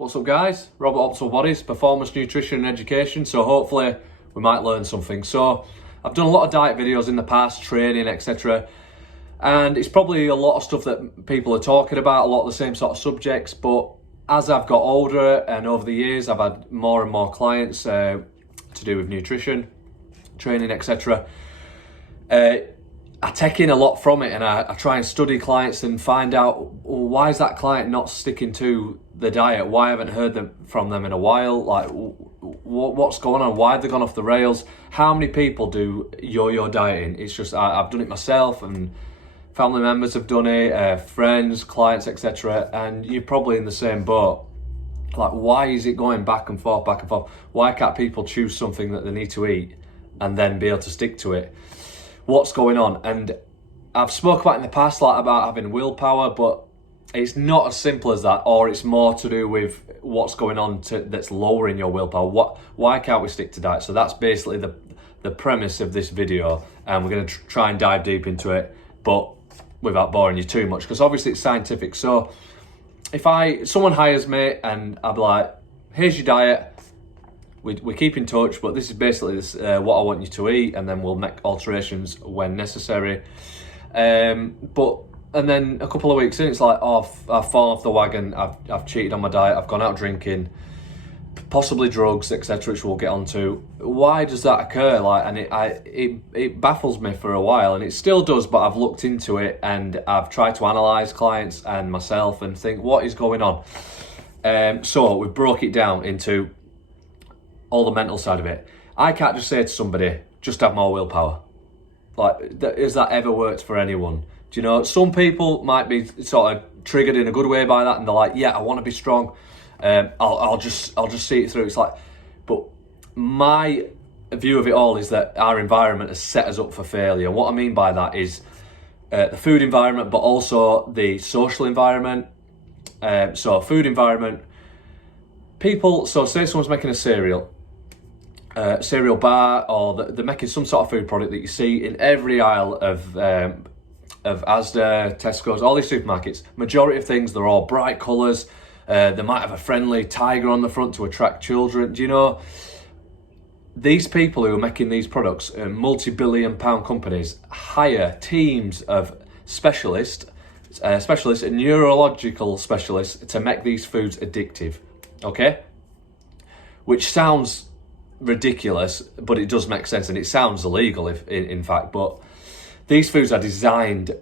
What's up guys? Robert Optimal Bodies, Performance, Nutrition and Education. So hopefully we might learn something. So I've done a lot of diet videos in the past, training, etc. And it's probably a lot of stuff that people are talking about, a lot of the same sort of subjects. But as I've got older and over the years, I've had more and more clients to do with nutrition, training, etc. I take in a lot from it, and I try and study clients and find out, well, why is that client not sticking to the diet? Why I haven't heard from them in a while? Like, what's going on? Why have they gone off the rails? How many people do yo-yo dieting? It's just, I've done it myself, and family members have done it, friends, clients, etc. And you're probably in the same boat. Like, why is it going back and forth, back and forth? Why can't people choose something that they need to eat and then be able to stick to it? What's going on? And I've spoke about in the past, like, about having willpower, but it's not as simple as that, or it's more to do with what's going on that's lowering your willpower. Why can't we stick to diet? So that's basically the premise of this video, and we're going to try and dive deep into it, but without boring you too much, because obviously it's scientific. So if someone hires me and I'm like, here's your diet, we keep in touch, but this is basically what I want you to eat, and then we'll make alterations when necessary. And then a couple of weeks in, it's like, oh, I've fallen off the wagon, I've cheated on my diet, I've gone out drinking, possibly drugs, etc., which we'll get onto. Why does that occur? Like, and it baffles me for a while, and it still does, but I've looked into it and I've tried to analyse clients and myself and think, what is going on? So we broke it down into all the mental side of it. I can't just say to somebody, just have more willpower. Like, has that ever worked for anyone? Do you know, some people might be sort of triggered in a good way by that, and they're like, yeah, I want to be strong. I'll just see it through. It's like, but my view of it all is that our environment has set us up for failure. What I mean by that is the food environment, but also the social environment. So food environment, people, so say someone's making a cereal bar, or they're making some sort of food product that you see in every aisle of Asda, Tesco's, all these supermarkets. Majority of things, they're all bright colours. They might have a friendly tiger on the front to attract children. Do you know, these people who are making these products, multi-billion-pound companies, hire teams of specialists and neurological specialists to make these foods addictive, okay? Which sounds ridiculous, but it does make sense, and it sounds illegal in fact, but these foods are designed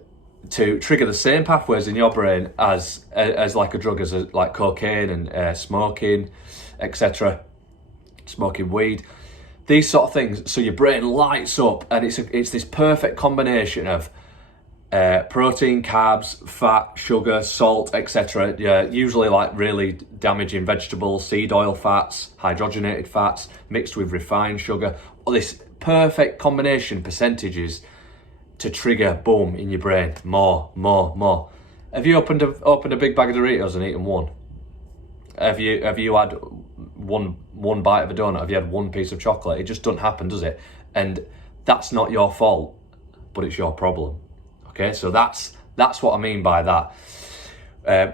to trigger the same pathways in your brain as like a drug, like cocaine and smoking, etc., smoking weed, these sort of things. So your brain lights up, and it's this perfect combination of protein, carbs, fat, sugar, salt, etc. Yeah, usually like really damaging vegetables, seed oil fats, hydrogenated fats mixed with refined sugar. All this perfect combination percentages to trigger, boom, in your brain, more. Have you opened a big bag of Doritos and eaten one? Have you had one bite of a donut? Have you had one piece of chocolate? It just doesn't happen, does it? And that's not your fault, but it's your problem. Okay, so that's what I mean by that.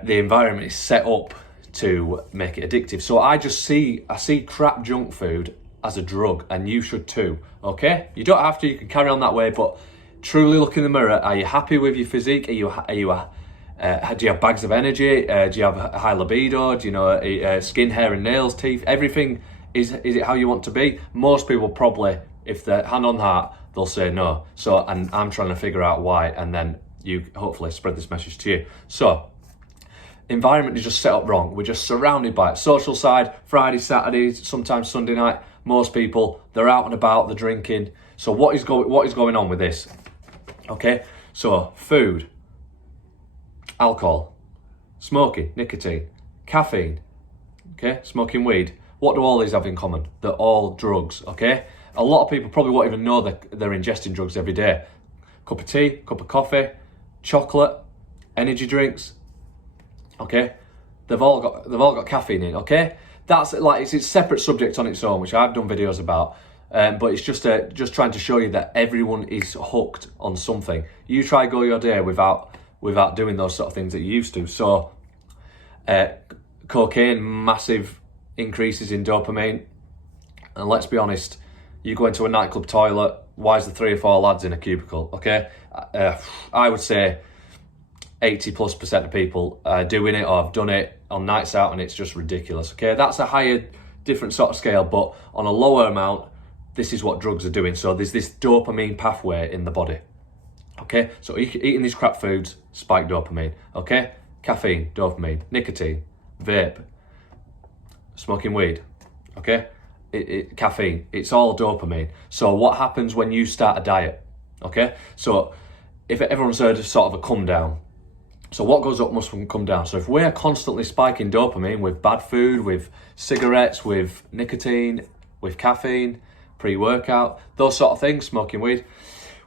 The environment is set up to make it addictive. So I see crap junk food as a drug, and you should too. Okay, you don't have to. You can carry on that way, but truly look in the mirror. Are you happy with your physique? Do you have bags of energy? Do you have a high libido? Do you know skin, hair, and nails, teeth? Everything is it how you want to be? Most people probably, if they're hand on heart, they'll say no. So, and I'm trying to figure out why, and then you hopefully spread this message to you. So, environment is just set up wrong. We're just surrounded by it. Social side, Friday, Saturday, sometimes Sunday night. Most people, they're out and about, they're drinking. So what is going on with this? Okay, so food, alcohol, smoking, nicotine, caffeine, okay, smoking weed. What do all these have in common? They're all drugs, okay? A lot of people probably won't even know that they're ingesting drugs every day. Cup of tea, cup of coffee, chocolate, energy drinks, okay? They've all got caffeine in, okay? That's like, it's a separate subject on its own, which I've done videos about. But it's just trying to show you that everyone is hooked on something. You try go your day without doing those sort of things that you used to. So Cocaine, massive increases in dopamine. And let's be honest, you go into a nightclub toilet, why is there 3 or 4 lads in a cubicle? Okay, I would say 80+% of people are doing it or have done it on nights out, and it's just ridiculous. Okay, that's a higher, different sort of scale, but on a lower amount, this is what drugs are doing. So there's this dopamine pathway in the body. Okay, so eating these crap foods spike dopamine. Okay, caffeine, dopamine, nicotine, vape, smoking weed. Okay, caffeine, it's all dopamine. So what happens when you start a diet? Okay, so if everyone's heard of sort of a come down, so what goes up must come down. So if we're constantly spiking dopamine with bad food, with cigarettes, with nicotine, with caffeine, pre-workout, those sort of things, smoking weed,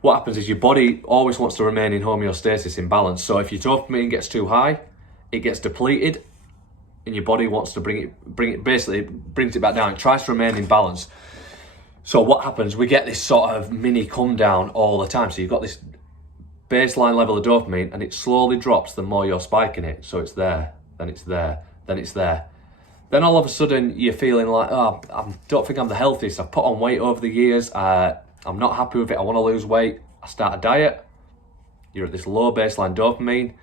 what happens is your body always wants to remain in homeostasis, in balance. So if your dopamine gets too high, it gets depleted, and your body wants to bring it, basically brings it back down. It tries to remain in balance. So what happens? We get this sort of mini come down all the time. So you've got this baseline level of dopamine, and it slowly drops the more you're spiking it. So it's there, then it's there, then it's there. Then all of a sudden you're feeling like, oh, I don't think I'm the healthiest. I've put on weight over the years. I'm not happy with it. I want to lose weight. I start a diet. You're at this low baseline dopamine.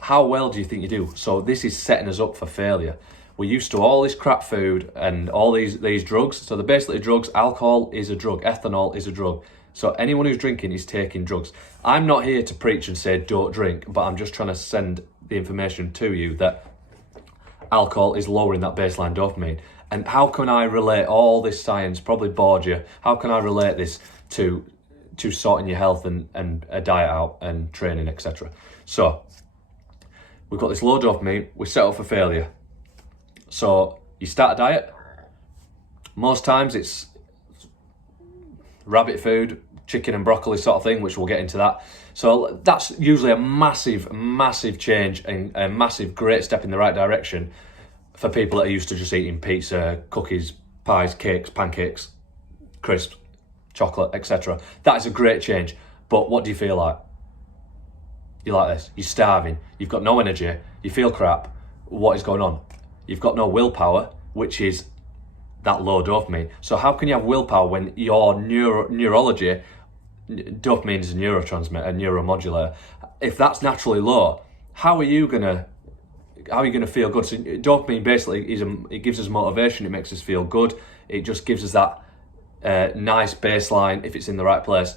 How well do you think you do? So this is setting us up for failure. We're used to all this crap food and all these drugs. So they're basically drugs. Alcohol is a drug. Ethanol is a drug. So anyone who's drinking is taking drugs. I'm not here to preach and say don't drink, but I'm just trying to send the information to you that alcohol is lowering that baseline dopamine. And how can I relate all this science, probably bored you, how can I relate this to sorting your health and a diet out and training, etc. So we've got this low dopamine, we're set up for failure. So you start a diet, most times it's rabbit food, chicken and broccoli sort of thing, which we'll get into that. So that's usually a massive, massive change and a massive great step in the right direction for people that are used to just eating pizza, cookies, pies, cakes, pancakes, crisps, chocolate, etc. That is a great change. But what do you feel like? You're like this, you're starving, you've got no energy, you feel crap. What is going on? You've got no willpower, which is that low dopamine. So how can you have willpower when your neurology, dopamine is a neurotransmitter, a neuromodulator, if that's naturally low, how are you gonna feel good? So dopamine basically it gives us motivation, it makes us feel good, it just gives us that nice baseline if it's in the right place,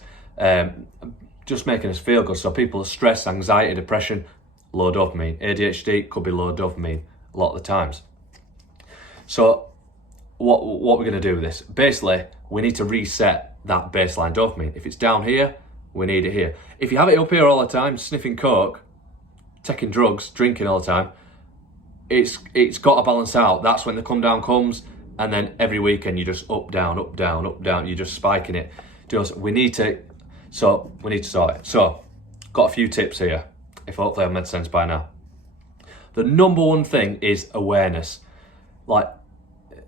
just making us feel good. So people are stress, anxiety, depression, low dopamine. ADHD could be low dopamine a lot of the times. So what we're going to do with this, basically we need to reset that baseline dopamine. If it's down here, we need it here. If you have it up here all the time, sniffing coke, taking drugs, drinking all the time, it's got to balance out. That's when the come down comes, and then every weekend you just up down, you're just spiking it. We need to sort it. So got a few tips here, if hopefully I've made sense by now. The number one thing is awareness. Like,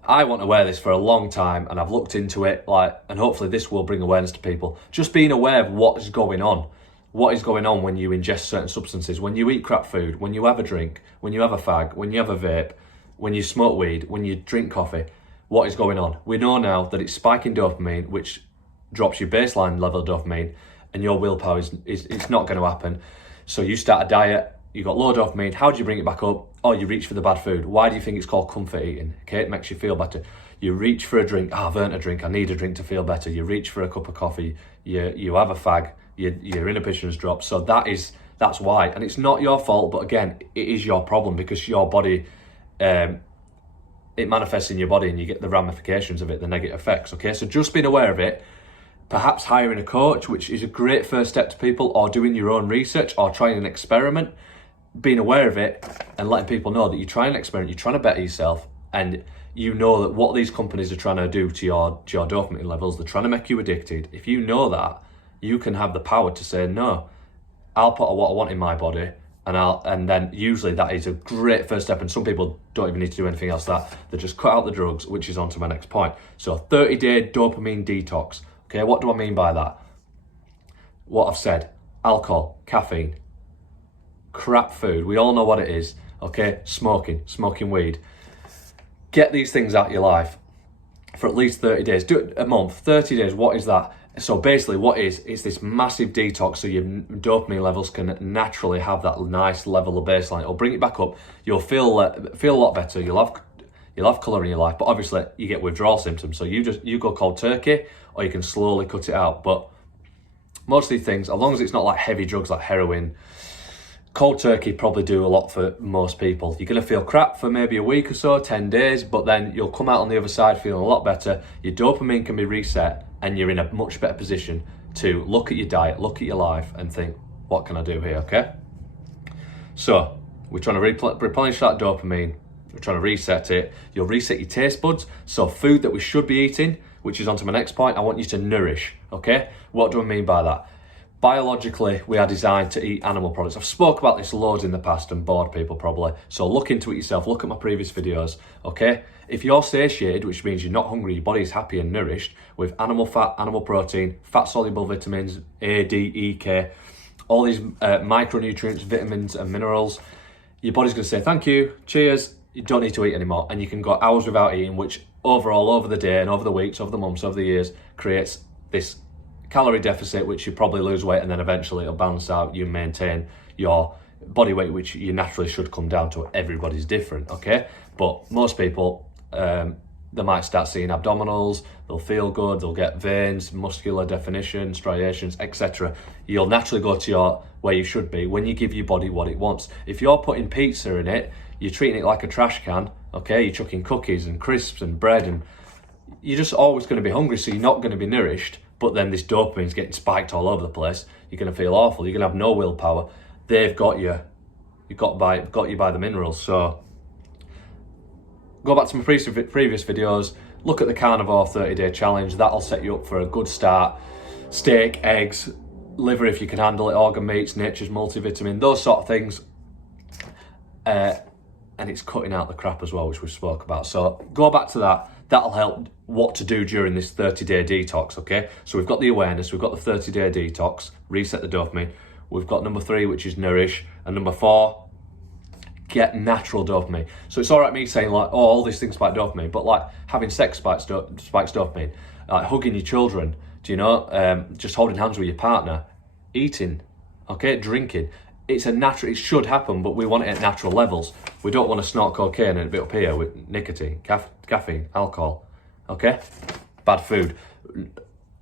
I want to wear this for a long time, and I've looked into it, and hopefully this will bring awareness to people. Just being aware of what is going on. What is going on when you ingest certain substances, when you eat crap food, when you have a drink, when you have a fag, when you have a vape, when you smoke weed, when you drink coffee. What is going on? We know now that it's spiking dopamine, which drops your baseline level of dopamine, and your willpower is it's not going to happen. So you start a diet, you got low dopamine. How do you bring it back up? Oh, you reach for the bad food. Why do you think it's called comfort eating? Okay, it makes you feel better. You reach for a drink. Oh, I've earned a drink. I need a drink to feel better. You reach for a cup of coffee. You have a fag. Your inhibitions drop. So that's why. And it's not your fault, but again, it is your problem because your body, it manifests in your body and you get the ramifications of it, the negative effects. Okay, so just being aware of it, perhaps hiring a coach, which is a great first step to people, or doing your own research or trying an experiment. Being aware of it and letting people know that you're trying an experiment, you're trying to better yourself, and you know that what these companies are trying to do to your dopamine levels, they're trying to make you addicted. If you know that, you can have the power to say, no, I'll put what I want in my body, and then usually that is a great first step, and some people don't even need to do anything else. That they just cut out the drugs, which is on to my next point. So 30-day dopamine detox. Okay, what do I mean by that? What I've said, alcohol, caffeine, crap food, we all know what it is. okay? Smoking weed. Get these things out of your life for at least 30 days. Do it a month, 30 days, what is that? So basically what it's this massive detox so your dopamine levels can naturally have that nice level of baseline. It'll bring it back up. You'll feel a lot better. You'll have colour in your life, but obviously you get withdrawal symptoms. So you go cold turkey, or you can slowly cut it out. But most of these things, as long as it's not like heavy drugs like heroin, cold turkey probably do a lot for most people. You're going to feel crap for maybe a week or so, 10 days, but then you'll come out on the other side feeling a lot better. Your dopamine can be reset, and you're in a much better position to look at your diet, look at your life, and think, what can I do here, okay? So we're trying to replenish that dopamine. We're trying to reset it. You'll reset your taste buds. So food that we should be eating, which is onto my next point, I want you to nourish, okay? What do I mean by that? Biologically, we are designed to eat animal products. I've spoke about this loads in the past and bored people probably. So look into it yourself, look at my previous videos, okay? If you're satiated, which means you're not hungry, your body is happy and nourished with animal fat, animal protein, fat-soluble vitamins, A, D, E, K, all these micronutrients, vitamins and minerals, your body's gonna say, thank you, cheers, you don't need to eat anymore. And you can go hours without eating, which overall, over the day and over the weeks, over the months, over the years, creates this calorie deficit, which you probably lose weight, and then eventually it'll balance out. You maintain your body weight, which you naturally should come down to. Everybody's different, okay? But most people, they might start seeing abdominals, they'll feel good, they'll get veins, muscular definition, striations, etc. You'll naturally go to where you should be when you give your body what it wants. If you're putting pizza in it, you're treating it like a trash can, okay? You're chucking cookies and crisps and bread, and you're just always going to be hungry, so you're not going to be nourished. But then this dopamine's getting spiked all over the place. You're going to feel awful. You're going to have no willpower. They've got you. You've got you by the minerals. So go back to my previous videos. Look at the carnivore 30-day challenge. That'll set you up for a good start. Steak, eggs, liver if you can handle it, organ meats, nature's multivitamin, those sort of things. And it's cutting out the crap as well, which we spoke about. So go back to that. That'll help what to do during this 30-day detox, okay? So we've got the awareness, we've got the 30-day detox, reset the dopamine. We've got number 3, which is nourish. And number 4, get natural dopamine. So it's all right me saying like, oh, all these things spike dopamine, but like having sex spikes dopamine, like hugging your children, just holding hands with your partner, eating, okay, drinking. It's a natural, it should happen, but we want it at natural levels. We don't want to snort cocaine and be up here with nicotine, caffeine, alcohol, okay? Bad food.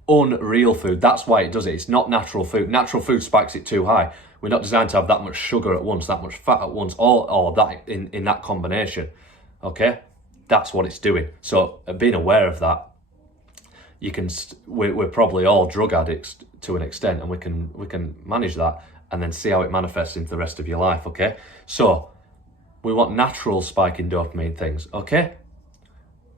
Unreal food, that's why it does it. It's not natural food. Natural food spikes it too high. We're not designed to have that much sugar at once, that much fat at once, or that in that combination, okay? That's what it's doing. So being aware of that, we're probably all drug addicts to an extent, and we can manage that and then see how it manifests into the rest of your life, okay? So we want natural spiking dopamine things, okay?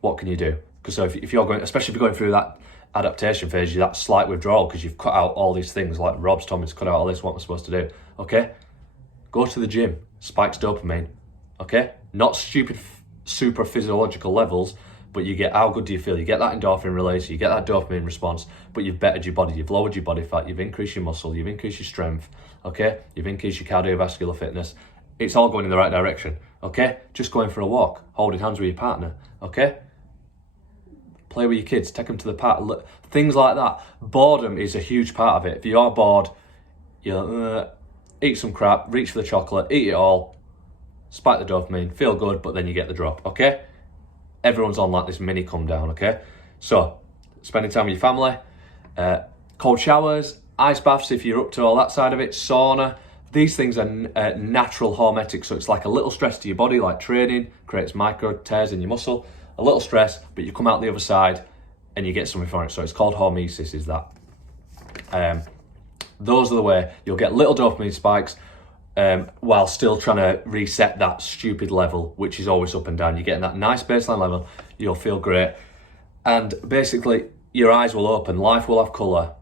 What can you do? Because so if you're going, especially if you're going through that adaptation phase, that slight withdrawal because you've cut out all these things, like Rob's told me to cut out all this, what am I supposed to do? Okay? Go to the gym, spikes dopamine, okay? Not stupid, super physiological levels, but you get how good do you feel? You get that endorphin release, you get that dopamine response, but you've bettered your body, you've lowered your body fat, you've increased your muscle, you've increased your strength, okay? You've increased your cardiovascular fitness. It's all going in the right direction, okay? Just going for a walk, holding hands with your partner, okay? Play with your kids, take them to the park, things like that. Boredom is a huge part of it. If you're bored, eat some crap, reach for the chocolate, eat it all, spike the dopamine, feel good, but then you get the drop, okay? Everyone's on like this mini come down, okay? So, spending time with your family, cold showers, ice baths if you're up to all that side of it, sauna. These things are natural hormetic, so it's like a little stress to your body, like training, creates micro tears in your muscle. A little stress, but you come out the other side and you get something from it. So it's called hormesis, is that. Those are the way you'll get little dopamine spikes while still trying to reset that stupid level, which is always up and down. You're getting that nice baseline level, you'll feel great. And basically your eyes will open, life will have colour,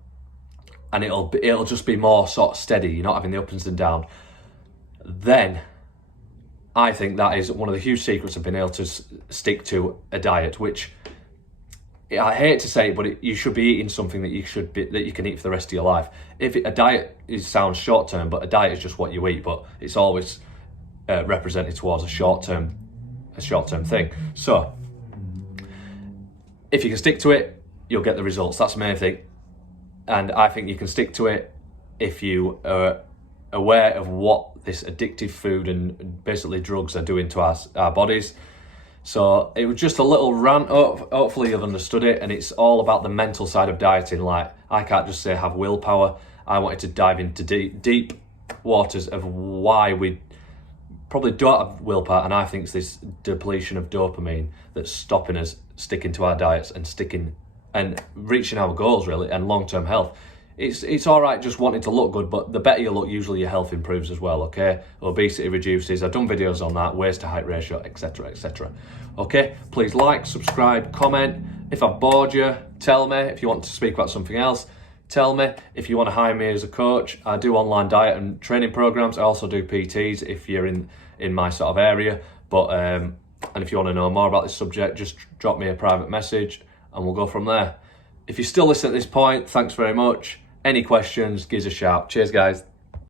and it'll just be more sort of steady. You're not having the ups and downs. Then I think that is one of the huge secrets of being able to stick to a diet, which I hate to say it, but you should be eating something that you can eat for the rest of your life. A diet sounds short term, but a diet is just what you eat, but it's always represented towards a short-term thing. So if you can stick to it, you'll get the results. That's the main thing. And I think you can stick to it if you are aware of what this addictive food and basically drugs are doing to our bodies. So it was just a little rant. Hopefully you've understood it, and it's all about the mental side of dieting. Like, I can't just say have willpower. I wanted to dive into deep waters of why we probably don't have willpower, and I think it's this depletion of dopamine that's stopping us sticking to our diets and reaching our goals, really, and long-term health. It's all right just wanting to look good, but the better you look, usually your health improves as well, okay? Obesity reduces. I've done videos on that, waist to height ratio, etc., etc. Okay, please like, subscribe, comment. If I've bored you, tell me. If you want to speak about something else, tell me. If you want to hire me as a coach, I do online diet and training programs. I also do PTs if you're in my sort of area. But and if you want to know more about this subject, just drop me a private message and we'll go from there. If you're still listening at this point, thanks very much. Any questions, give us a shout. Cheers, guys.